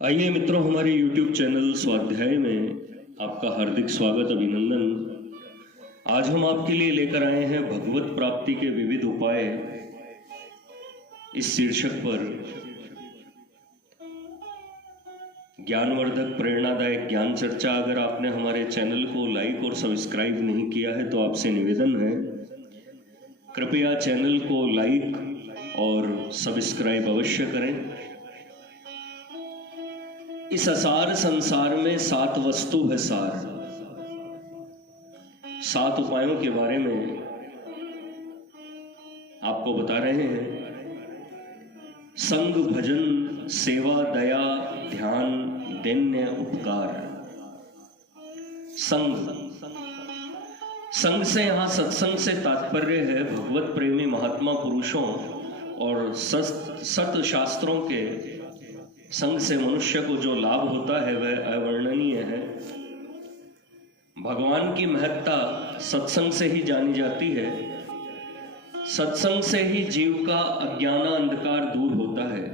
आइए मित्रों, हमारे YouTube चैनल स्वाध्याय में आपका हार्दिक स्वागत, अभिनंदन। आज हम आपके लिए लेकर आए हैं भगवत प्राप्ति के विविध उपाय इस शीर्षक पर। ज्ञानवर्धक प्रेरणादायक ज्ञान चर्चा। अगर आपने हमारे चैनल को लाइक और सब्सक्राइब नहीं किया है तो आपसे निवेदन है, कृपया चैनल को लाइक और सब्सक्राइब अवश्य करें। इस असार संसार में 7 वस्तु है सार। 7 उपायों के बारे में आपको बता रहे हैं। संग, भजन, सेवा, दया, ध्यान, दैन्य, उपकार। संग से यहां सत्संग से तात्पर्य है भगवत प्रेमी महात्मा पुरुषों और सत शास्त्रों के संग से मनुष्य को जो लाभ होता है वह अवर्णनीय है। भगवान की महत्ता सत्संग से ही जानी जाती है। सत्संग से ही जीव का अज्ञान अंधकार दूर होता है।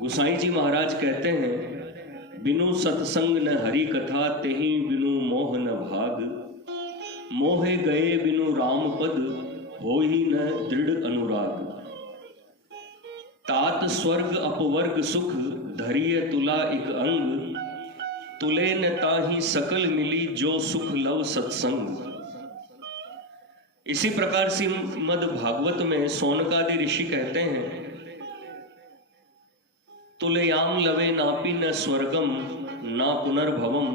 गोसाई जी महाराज कहते हैं, बिनु सत्संग न हरि कथा, तेहि बिनु मोह न भाग। मोहे गए बिनु राम पद, होहि न दृढ़ अनुराग। तात स्वर्ग अपवर्ग सुख, धरिय तुला इक अंग। तुले न ताहि सकल मिली, जो सुख लव सत्संग। इसी प्रकार श्रीमद् भागवत में सोनकादि ऋषि कहते हैं, तुलयाम लवे नापि न स्वर्गम ना पुनर्भवम।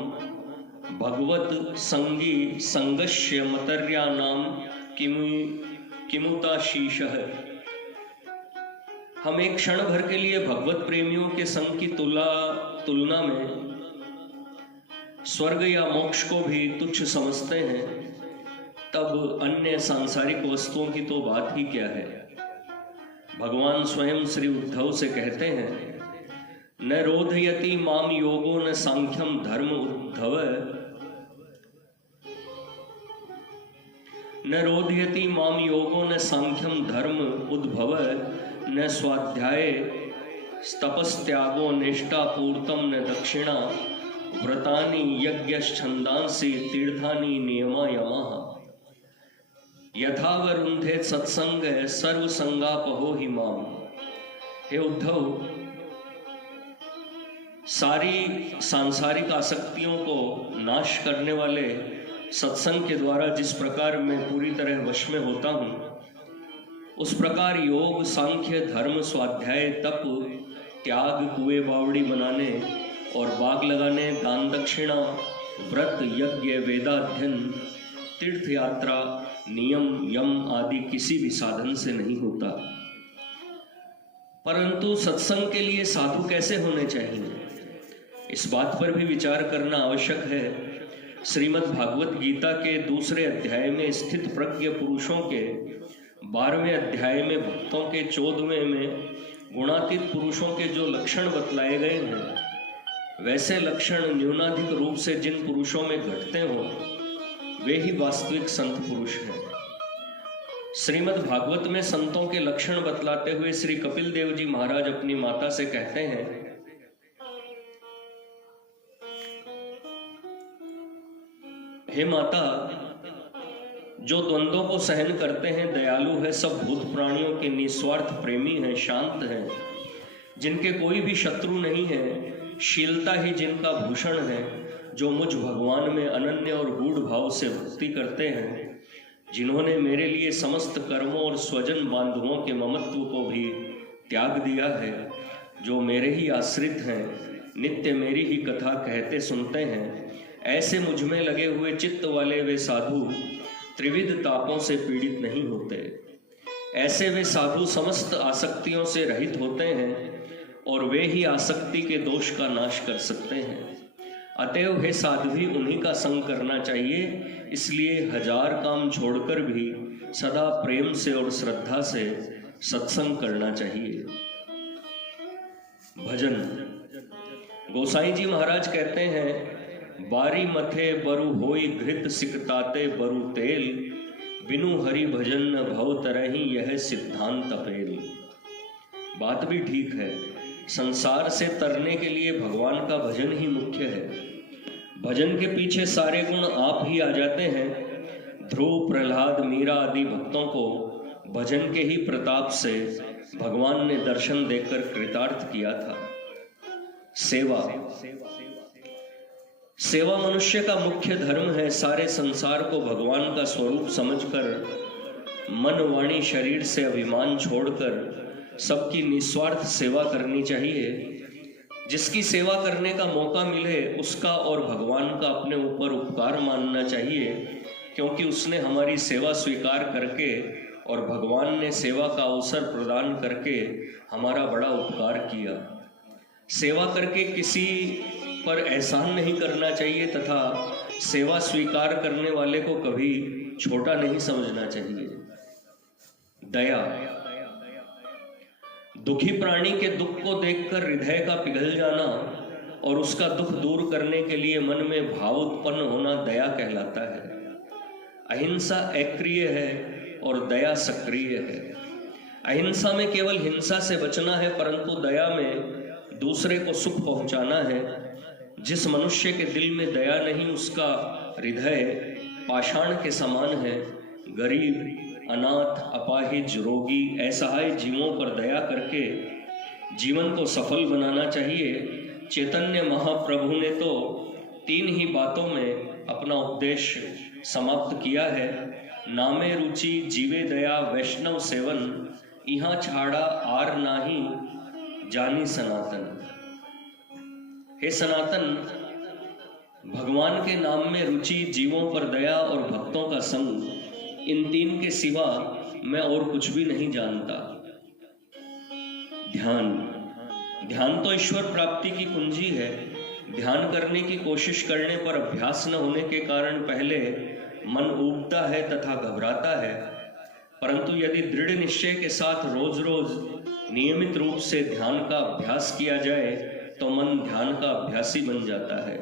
भगवत संगी संगस्य मतर्या नाम किमुता शीशः। हम एक क्षण भर के लिए भगवत प्रेमियों के संग की तुलना में स्वर्ग या मोक्ष को भी तुच्छ समझते हैं, तब अन्य सांसारिक वस्तुओं की तो बात ही क्या है। भगवान स्वयं श्री उद्धव से कहते हैं, न रोधयति माम योगो न सांख्यम धर्म उद्धव। न रोधयति माम योगो न सांख्यम धर्म उद्भव। न स्वाध्याय तपस्त्यागो निष्ठा पूर्तम न दक्षिणा। व्रतानि यज्ञश्छन्दांसि तीर्थानि नियमा यमाः। यथा वरुन्धे सत्संग सर्वसंगापहो हि माम। हे उद्धव, सारी सांसारिक आसक्तियों को नाश करने वाले सत्संग के द्वारा जिस प्रकार मैं पूरी तरह वश में होता हूँ, उस प्रकार योग, सांख्य, धर्म, स्वाध्याय, तप, त्याग, कुएं बावड़ी बनाने और बाग लगाने, दान दक्षिणा, व्रत, यज्ञ, वेदाध्ययन, तीर्थ यात्रा, नियम, यम आदि किसी भी साधन से नहीं होता। परंतु सत्संग के लिए साधु कैसे होने चाहिए, इस बात पर भी विचार करना आवश्यक है। श्रीमद् भागवत गीता के 2 अध्याय में स्थित प्रज्ञ पुरुषों के 12वें अध्याय में भक्तों के 14वें में गुणातीत पुरुषों के जो लक्षण बतलाए गए हैं, वैसे लक्षण न्यूनाधिक रूप से जिन पुरुषों में घटते हों, वे ही वास्तविक संत पुरुष हैं। श्रीमद् भागवत में संतों के लक्षण बतलाते हुए श्री कपिल देव जी महाराज अपनी माता से कहते हैं, हे माता, जो द्वंद्वों को सहन करते हैं, दयालु है, सब भूत प्राणियों के निस्वार्थ प्रेमी हैं, शांत हैं, जिनके कोई भी शत्रु नहीं है, शीलता ही जिनका भूषण है, जो मुझ भगवान में अनन्य और गूढ़ भाव से भक्ति करते हैं, जिन्होंने मेरे लिए समस्त कर्मों और स्वजन बांधवों के ममत्व को भी त्याग दिया है, जो मेरे ही आश्रित हैं, नित्य मेरी ही कथा कहते सुनते हैं, ऐसे मुझ में लगे हुए चित्त वाले वे साधु त्रिविध तापों से पीड़ित नहीं होते। ऐसे वे साधु समस्त आसक्तियों से रहित होते हैं और वे ही आसक्ति के दोष का नाश कर सकते हैं। अतएव हे साध्वी, उन्हीं का संग करना चाहिए। इसलिए 1000 काम छोड़कर भी सदा प्रेम से और श्रद्धा से सत्संग करना चाहिए। भजन। गोसाई जी महाराज कहते हैं, बारी मथे बरु होई घृत सिकताते बरु तेल। बिनु हरि भजन न भव तरहि यह सिद्धांत अपेल। बात भी ठीक है संसार से तरने के लिए भगवान का भजन ही मुख्य है। भजन के पीछे सारे गुण आप ही आ जाते हैं। ध्रुव, प्रहलाद, मीरा आदि भक्तों को भजन के ही प्रताप से भगवान ने दर्शन देकर कृतार्थ किया था। सेवा सेवा मनुष्य का मुख्य धर्म है। सारे संसार को भगवान का स्वरूप समझकर मन, वाणी, शरीर से अभिमान छोड़कर सबकी निस्वार्थ सेवा करनी चाहिए। जिसकी सेवा करने का मौका मिले उसका और भगवान का अपने ऊपर उपकार मानना चाहिए, क्योंकि उसने हमारी सेवा स्वीकार करके और भगवान ने सेवा का अवसर प्रदान करके हमारा बड़ा उपकार किया। सेवा करके किसी पर एहसान नहीं करना चाहिए तथा सेवा स्वीकार करने वाले को कभी छोटा नहीं समझना चाहिए। दया दुखी प्राणी के दुख को देखकर हृदय का पिघल जाना और उसका दुख दूर करने के लिए मन में भाव उत्पन्न होना दया कहलाता है। अहिंसा अक्रिय है और दया सक्रिय है। अहिंसा में केवल हिंसा से बचना है, परंतु दया में दूसरे को सुख पहुंचाना है। जिस मनुष्य के दिल में दया नहीं उसका हृदय पाषाण के समान है। गरीब, अनाथ, अपाहिज, रोगी, असहाय जीवों पर दया करके जीवन को सफल बनाना चाहिए। चैतन्य महाप्रभु ने तो 3 ही बातों में अपना उपदेश समाप्त किया है। नामे रुचि, जीवे दया, वैष्णव सेवन, यहाँ छाड़ा आर नाही, जानी सनातन। हे सनातन, भगवान के नाम में रुचि, जीवों पर दया और भक्तों का संग, इन 3 के सिवा मैं और कुछ भी नहीं जानता। ध्यान तो ईश्वर प्राप्ति की कुंजी है। ध्यान करने की कोशिश करने पर अभ्यास न होने के कारण पहले मन ऊबता है तथा घबराता है, परंतु यदि दृढ़ निश्चय के साथ रोज रोज नियमित रूप से ध्यान का अभ्यास किया जाए तो मन ध्यान का अभ्यासी बन जाता है।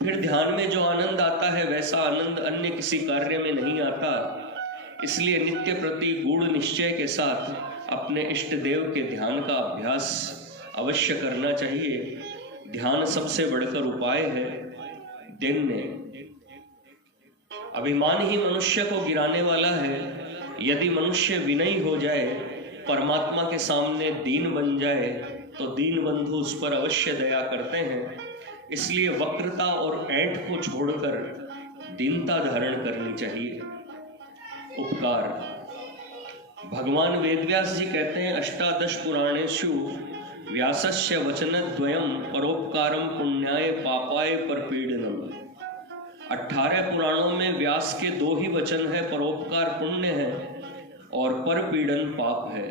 फिर ध्यान में जो आनंद आता है वैसा आनंद अन्य किसी कार्य में नहीं आता। इसलिए नित्य प्रति गूढ़ निश्चय के साथ अपने इष्ट देव के ध्यान का अभ्यास अवश्य करना चाहिए। ध्यान सबसे बढ़कर उपाय है। दैन्य अभिमान ही मनुष्य को गिराने वाला है। यदि मनुष्य विनयी हो जाए, परमात्मा के सामने दीन बन जाए, तो दीन बंधु उस पर अवश्य दया करते हैं। इसलिए वक्रता और ऐंठ को छोड़कर दीनता धारण करनी चाहिए। उपकार भगवान वेदव्यास जी कहते हैं, अष्टादश पुराणेषु व्यासस्य वचनद्वयम् परोपकारम पुण्याय पापाय परपीडनम। 18 पुराणों में व्यास के 2 ही वचन है, परोपकार पुण्य है और परपीडन पाप है।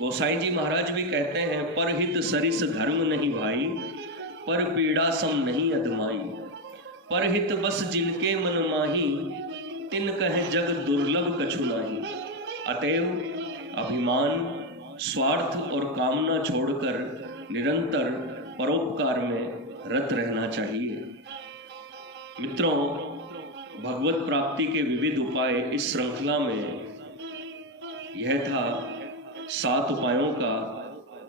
गोसाई जी महाराज भी कहते हैं, परहित सरिस धर्म नहीं भाई, पर पीड़ा सम नहीं अधमाई। परहित बस जिनके मन माही, तिन कहे जग दुर्लभ कछु नाही। अतएव अभिमान, स्वार्थ और कामना छोड़कर निरंतर परोपकार में रत रहना चाहिए। मित्रों, भगवत प्राप्ति के विविध उपाय इस श्रृंखला में यह था 7 उपायों का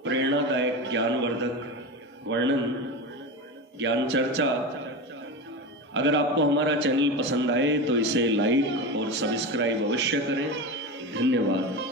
प्रेरणादायक ज्ञानवर्धक वर्णन, ज्ञान चर्चा। अगर आपको हमारा चैनल पसंद आए तो इसे लाइक और सब्सक्राइब अवश्य करें। धन्यवाद।